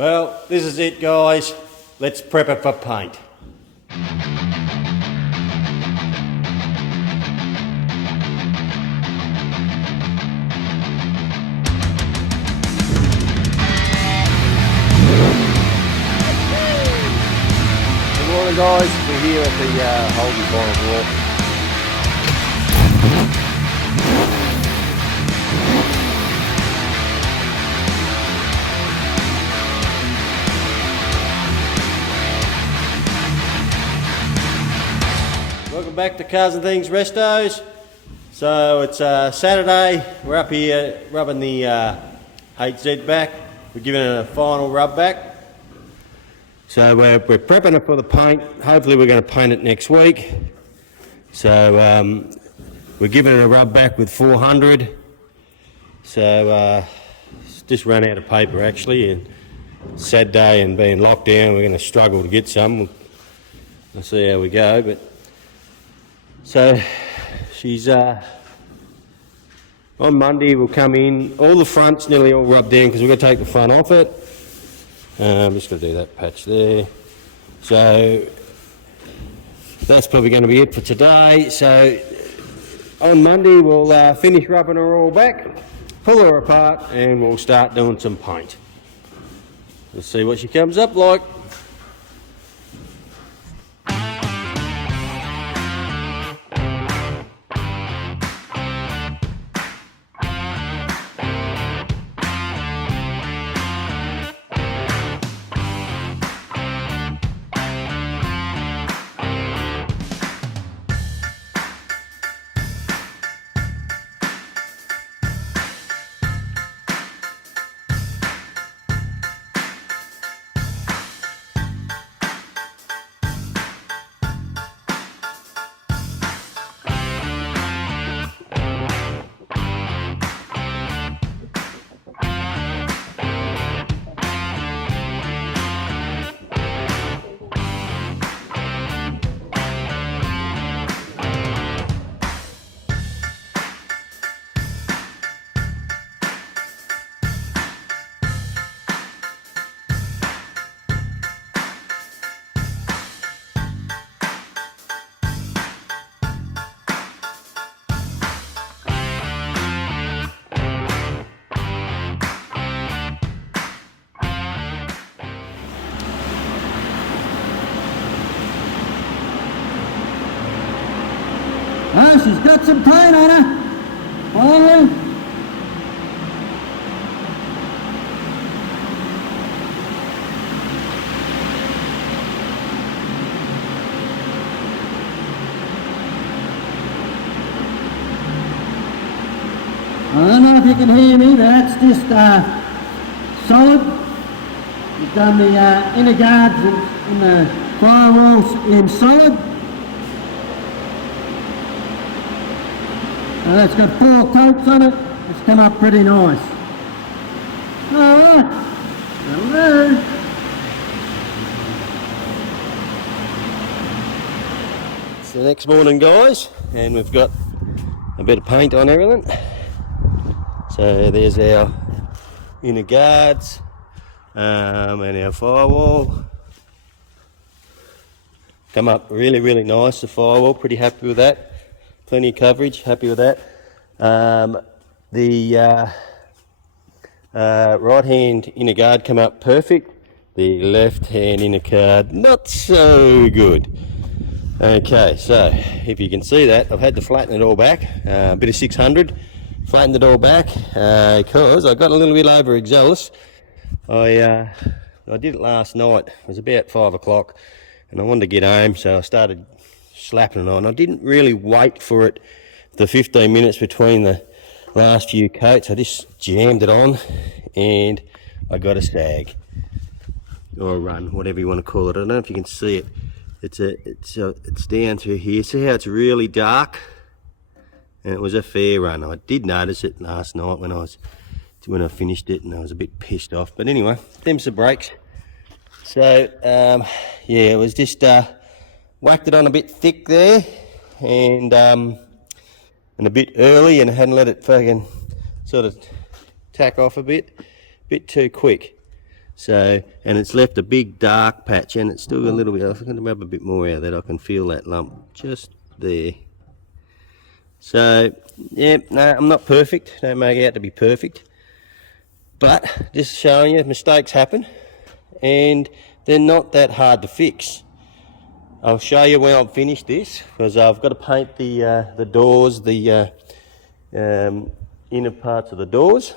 Well, this is it, guys. Let's prep it for paint. Good morning, guys. We're here at the Holden Final Wall. Welcome back to Cars and Things Restos. So it's Saturday. We're up here rubbing the HZ back. We're giving it a final rub back. So we're prepping it for the paint. Hopefully we're going to paint it next week. So we're giving it a rub back with 400. So it's just run out of paper actually, and sad day and being locked down, we're going to struggle to get some. We'll see how we go. But so she's on Monday. We'll come in. All the front's nearly all rubbed down because we're going to take the front off it. I'm just going to do that patch there. So that's probably going to be it for today. So on Monday we'll finish rubbing her all back, pull her apart, and we'll start doing some paint. Let's see what she comes up like. Oh, she's got some paint on her. Finally. I don't know if you can hear me, that's just solid. We've done the inner guards and the firewalls in solid. It's got 4 coats on it. It's come up pretty nice. Alright. Hello. It's the next morning, guys, and we've got a bit of paint on everything. So there's our inner guards and our firewall. Come up really, really nice, the firewall. Pretty happy with that. Plenty of coverage, happy with that. The right hand inner guard come up perfect. The left hand inner guard not so good. Okay, so if you can see that, I've had to flatten it all back. A bit of 600, flattened it all back because I got a little bit overzealous. I did it last night. It was about 5 o'clock, and I wanted to get home, so I started slapping it on. I didn't really wait for it, the 15 minutes between the last few coats. I just jammed it on and I got a sag or a run, whatever you want to call it. I don't know if you can see it. It's down through here. See how it's really dark? And it was a fair run. I did notice it last night when I finished it, and I was a bit pissed off. But anyway, them's the breaks. So yeah, it was just whacked it on a bit thick there, and a bit early, and hadn't let it fucking sort of tack off a bit too quick. So, and it's left a big dark patch, and it's still a little bit. I'm going to rub a bit more out of that. I can feel that lump just there. So, yeah, no, I'm not perfect. Don't make out to be perfect, but just showing you mistakes happen, and they're not that hard to fix. I'll show you when I've finished this, because I've got to paint the doors, the inner parts of the doors.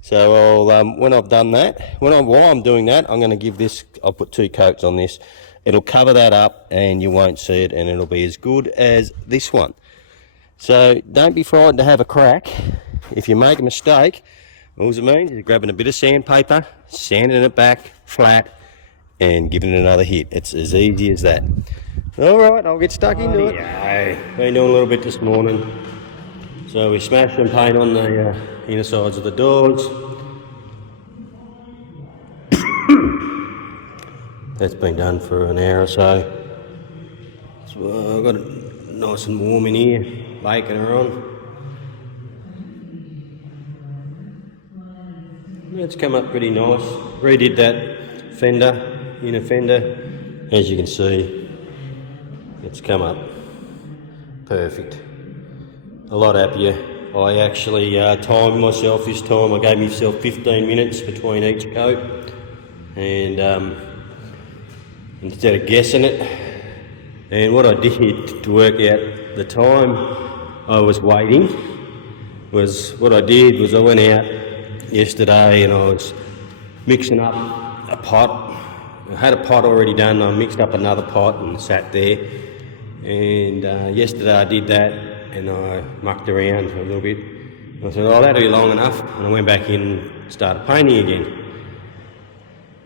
So I'll, when I've done that, while I'm doing that, I'm going to give this, I'll put 2 coats on this. It'll cover that up and you won't see it, and it'll be as good as this one. So don't be frightened to have a crack. If you make a mistake, all it means is grabbing a bit of sandpaper, sanding it back flat, and giving it another hit. It's as easy as that. Alright, I'll get stuck into it. Been doing a little bit this morning. So we smashed some paint on the inner sides of the doors. That's been done for an hour or so. So I've got it nice and warm in here, baking her on. It's come up pretty nice. Redid that fender, inner fender. As you can see, it's come up perfect. A lot happier. I actually timed myself this time. I gave myself 15 minutes between each coat, and instead of guessing it. And what I did to work out the time I was waiting was, what I did was I went out yesterday and I was mixing up a pot. I had a pot already done. I mixed up another pot and sat there. And yesterday I did that, and I mucked around for a little bit. I said, oh, that'll be long enough. And I went back in and started painting again.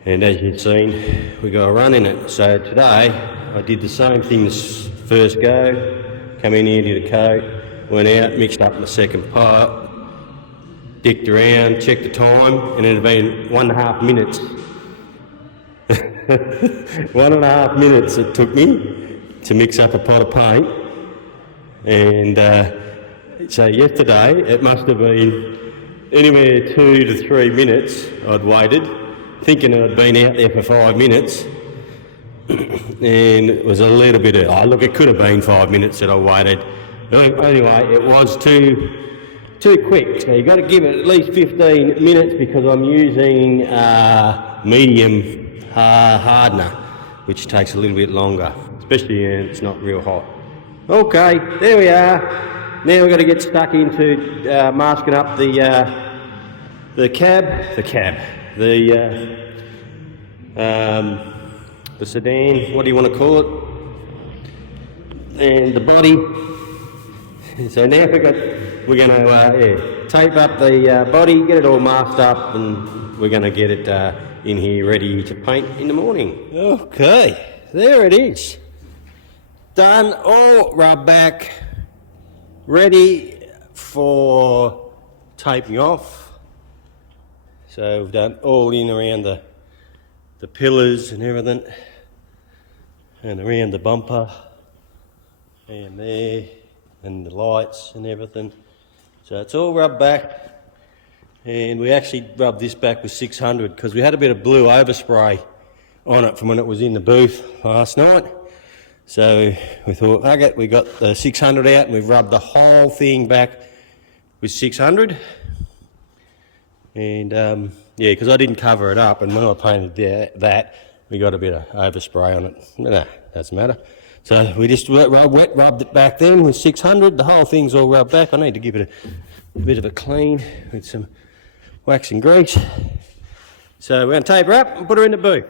And as you've seen, we got a run in it. So today I did the same thing this first go. Come in here, did a coat, went out, mixed up the second pot, dicked around, checked the time, and it had been 1.5 minutes. 1.5 minutes it took me to mix up a pot of paint. And so yesterday it must have been anywhere 2 to 3 minutes I'd waited, thinking I'd been out there for 5 minutes. And it was a little bit of, oh look, it could have been 5 minutes that I waited. Anyway, it was too quick, so you've got to give it at least 15 minutes, because I'm using medium hardener, which takes a little bit longer, especially when it's not real hot. Okay, there we are. Now we've got to get stuck into masking up the sedan, what do you want to call it, and the body. So now we're going to tape up the body, get it all masked up, and we're going to get it in here ready to paint in the morning. Okay, there it is. Done, all rubbed back, ready for taping off. So we've done all in around the pillars and everything, and around the bumper, and there, and the lights and everything. So it's all rubbed back, and we actually rubbed this back with 600 because we had a bit of blue overspray on it from when it was in the booth last night. So we thought, okay, we got the 600 out and we've rubbed the whole thing back with 600. And yeah, because I didn't cover it up, and when I painted that, we got a bit of overspray on it. Nah, doesn't matter. So we just rubbed it back then with 600. The whole thing's all rubbed back. I need to give it a bit of a clean with some wax and grease. So we're going to tape her up and put her in the booth.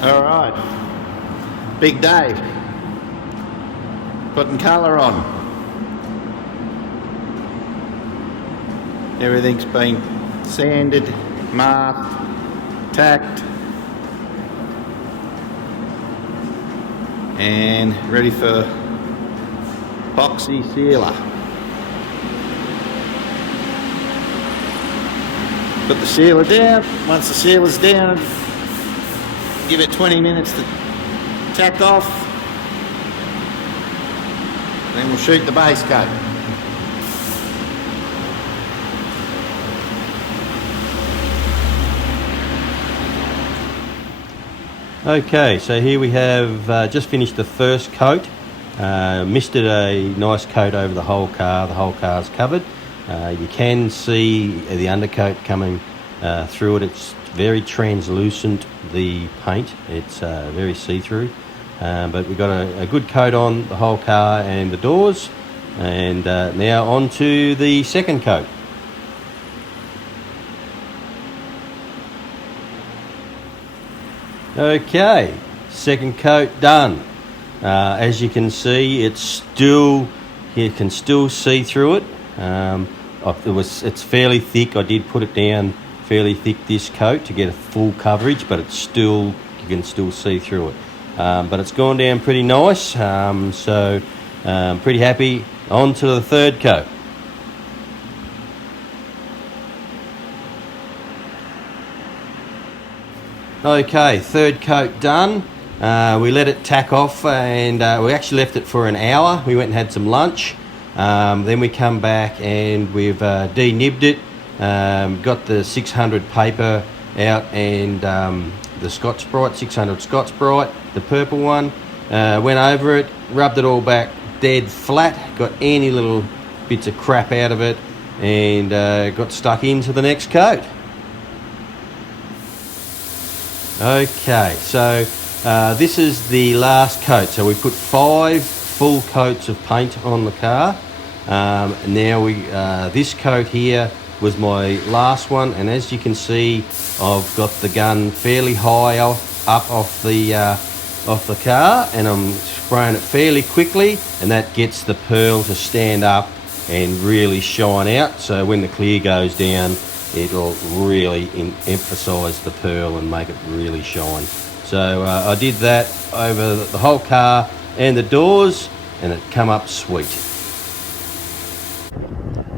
All right, Big Dave, putting colour on. Everything's been sanded, masked, tacked and ready for epoxy sealer. Put the sealer down. Once the sealer's down, give it 20 minutes to tack off. Then we'll shoot the base coat. Okay, so here we have just finished the first coat. Misted a nice coat over the whole car. The whole car's covered. You can see the undercoat coming through it. It's very translucent, the paint. It's very see-through. But we've got a good coat on the whole car and the doors. And now on to the second coat. Okay, second coat done. As you can see, you can still see through it. It's fairly thick. I did put it down fairly thick, this coat, to get a full coverage, but you can still see through it. But it's gone down pretty nice, so pretty happy. On to the third coat. Okay, third coat done. We let it tack off, and we actually left it for an hour. We went and had some lunch. Then we come back and we've de-nibbed it, got the 600 paper out, and the Scotch-Brite, 600 Scotch-Brite, the purple one. Went over it, rubbed it all back dead flat, got any little bits of crap out of it, and got stuck into the next coat. Okay, so this is the last coat. So we put 5 full coats of paint on the car. Now this coat here was my last one, and as you can see, I've got the gun fairly high up off the car, and I'm spraying it fairly quickly, and that gets the pearl to stand up and really shine out. So when the clear goes down, it'll really emphasise the pearl and make it really shine. So I did that over the whole car and the doors, and it come up sweet.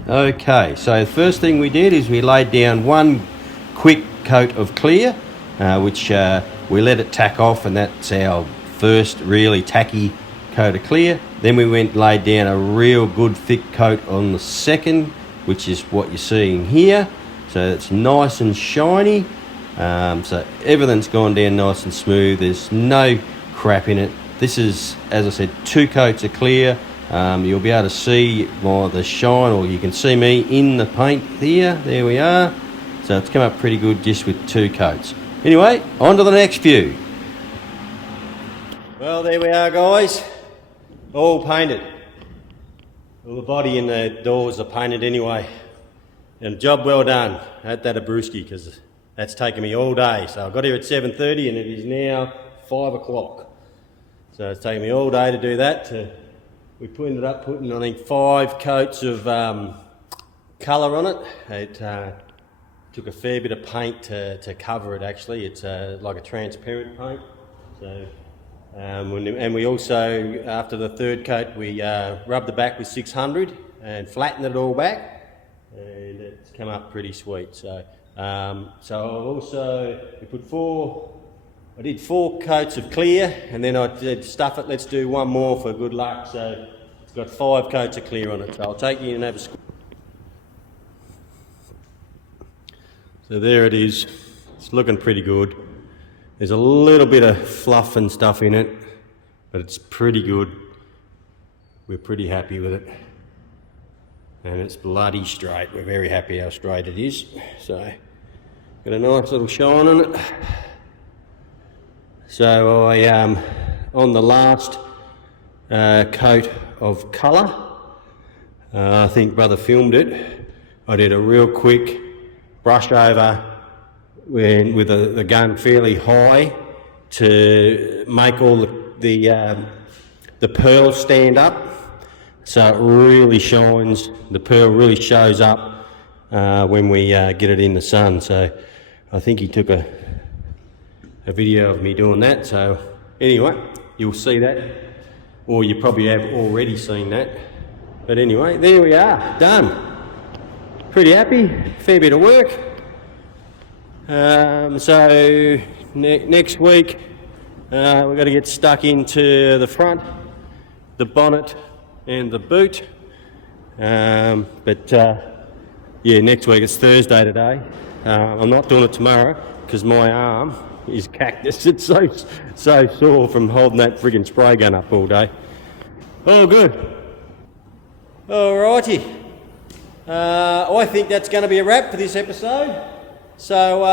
Okay, so the first thing we did is we laid down one quick coat of clear, which we let it tack off, and that's our first really tacky coat of clear. Then we went and laid down a real good thick coat on the second, which is what you're seeing here. So it's nice and shiny. So everything's gone down nice and smooth. There's no crap in it. This is, as I said, 2 coats of clear. You'll be able to see the shine, or you can see me in the paint here. There we are. So it's come up pretty good just with 2 coats. Anyway, on to the next few. Well, there we are, guys. All painted. Well, the body and the doors are painted anyway. And job well done. I had that a brewski, because that's taken me all day. So I got here at 7:30 and it is now 5 o'clock. So it's taken me all day to do that. We ended up putting, I think, 5 coats of colour on it. It took a fair bit of paint to cover it, actually. It's like a transparent paint. So, and we also, after the third coat, we rubbed the back with 600 and flattened it all back. And it's come up pretty sweet. So, I did 4 coats of clear, and then I did stuff it. Let's do one more for good luck. So it's got 5 coats of clear on it. So I'll take you and have a squeeze. So there it is. It's looking pretty good. There's a little bit of fluff and stuff in it, but it's pretty good. We're pretty happy with it. And it's bloody straight. We're very happy how straight it is. So, got a nice little shine on it. So on the last coat of colour, I think brother filmed it. I did a real quick brush over with the gun fairly high to make all the pearls stand up. So it really shines, the pearl really shows up when we get it in the sun. So I think he took a a video of me doing that. So anyway, you'll see that, or you probably have already seen that. But anyway, there we are, done. Pretty happy, fair bit of work. So next week we've got to get stuck into the front, the bonnet and the boot. Yeah, next week, it's Thursday today. I'm not doing it tomorrow because my arm is cactus. It's so sore from holding that friggin' spray gun up all day. Oh, good. Alrighty. I think that's going to be a wrap for this episode. So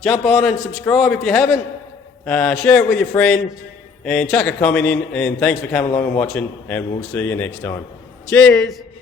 jump on and subscribe if you haven't. Share it with your friends and chuck a comment in. And thanks for coming along and watching. And we'll see you next time. Cheers.